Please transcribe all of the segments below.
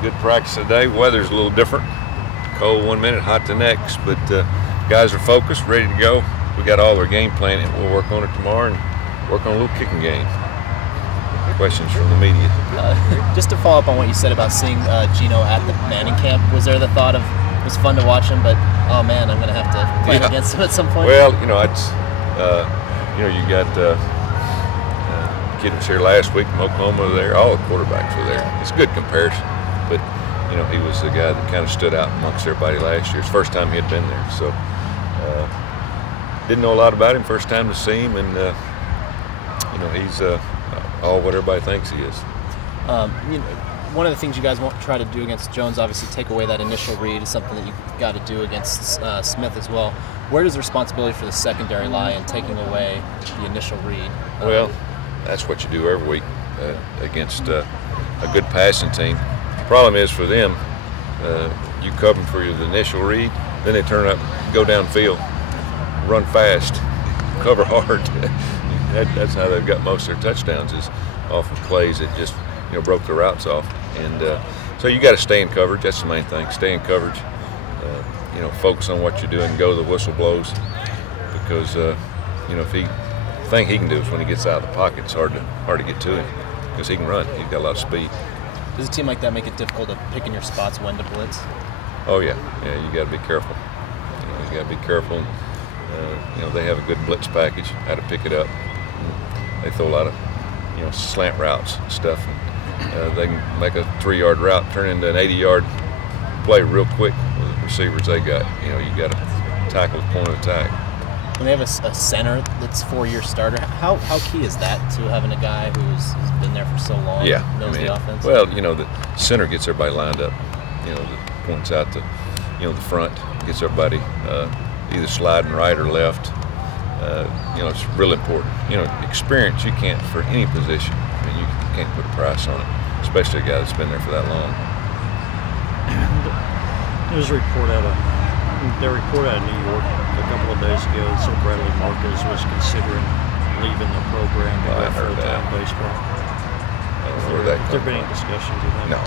Good practice today. Weather's a little different. Cold one minute, hot the next. But guys are focused, ready to go. We got all our game plan, and we'll work on it tomorrow and work on a little kicking game. Questions from the media? Just to follow up on what you said about seeing Gino at the Manning camp, was there the thought of it was fun to watch him, but oh man, I'm going to have to play against him at some point? Well, it's you got kid was here last week from Oklahoma there. All the quarterbacks were there. It's a good comparison, but he was the guy that kind of stood out amongst everybody last year. It's the first time he had been there, so didn't know a lot about him. First time to see him, and he's all what everybody thinks he is. One of the things you guys won't try to do against Jones, obviously, take away that initial read is something that you've got to do against Smith as well. Where does the responsibility for the secondary lie in taking away the initial read? Well, that's what you do every week against a good passing team. The problem is for them, you cover them for the initial read, then they turn up, go downfield, run fast, cover hard. That's how they've got most of their touchdowns, is off of plays that just broke the routes off. And so you got to stay in coverage. That's the main thing. Stay in coverage. Focus on what you're doing. Go to the whistle blows, because if he thing he can do is when he gets out of the pocket, it's hard to get to him because he can run. He's got a lot of speed. Does a team like that make it difficult to pick in your spots when to blitz? Oh yeah. You got to be careful. You got to be careful. They have a good blitz package. How to pick it up. They throw a lot of slant routes and stuff. They can make a 3-yard route turn into an 80-yard play real quick with the receivers they got. You got to tackle the point of attack. When they have a center that's 4-year starter, how key is that to having a guy who's been there for so long, knows the offense? Well, the center gets everybody lined up. Points out the front, gets everybody either sliding right or left. It's real important. Experience you can't for any position. You can't put a price on it, especially a guy that's been there for that long. There's a report out of New York a couple of days ago. So Bradley Marcus was considering leaving the program to go full-time baseball. Have there been any discussions of that? No.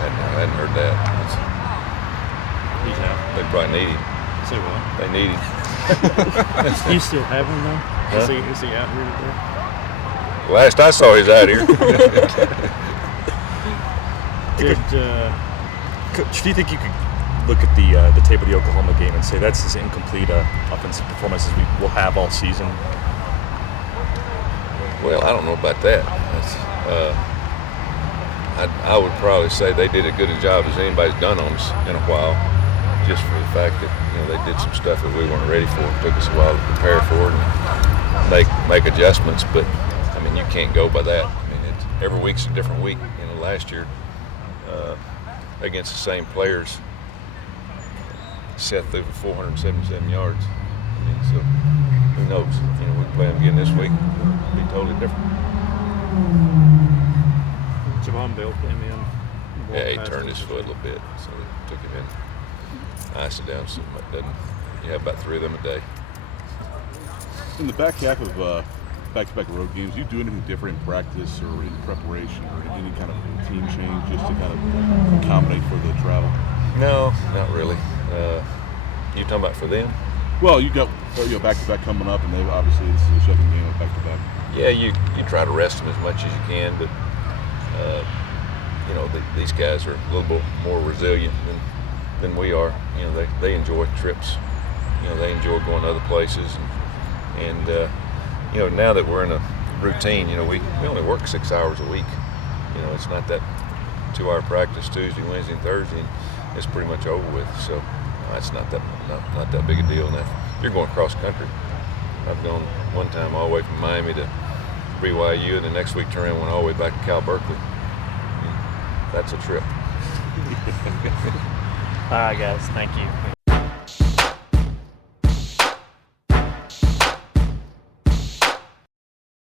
I hadn't heard that. He's out. They probably need him. Say what? They need him. You still have him though? Huh? Is he out here today? Last I saw, he's out here. Coach, do you think you could look at the tape of the Oklahoma game and say that's as incomplete offensive performance as we will have all season? Well, I don't know about that. I would probably say they did as good a job as anybody's done on us in a while, just for the fact that they did some stuff that we weren't ready for. It took us a while to prepare for it and make adjustments, but you can't go by that. Every week's a different week. Last year against the same players, Seth threw for 477 yards. So who knows? We play them again this week. It'll be totally different. Javon Bell came in. Yeah, he turned his foot a little bit, so they took him in. Iced it down so much. You have about 3 of them a day. In the back half of back-to-back road games, you do anything different in practice or in preparation or any kind of team change just to kind of accommodate for the travel? No, not really. You talking about for them? Well, you got back-to-back coming up, and obviously this is a second game of back-to-back. Yeah, you try to rest them as much as you can, but these guys are a little bit more resilient than we are. They enjoy trips. They enjoy going to other places, and now that we're in a routine, we only work 6 hours a week. It's not that 2-hour practice Tuesday, Wednesday, and Thursday, and it's pretty much over with. So it's not that big a deal. Now you're going cross country. I've gone one time all the way from Miami to BYU, and the next week turn around went all the way back to Cal Berkeley. That's a trip. All right, guys. Thank you.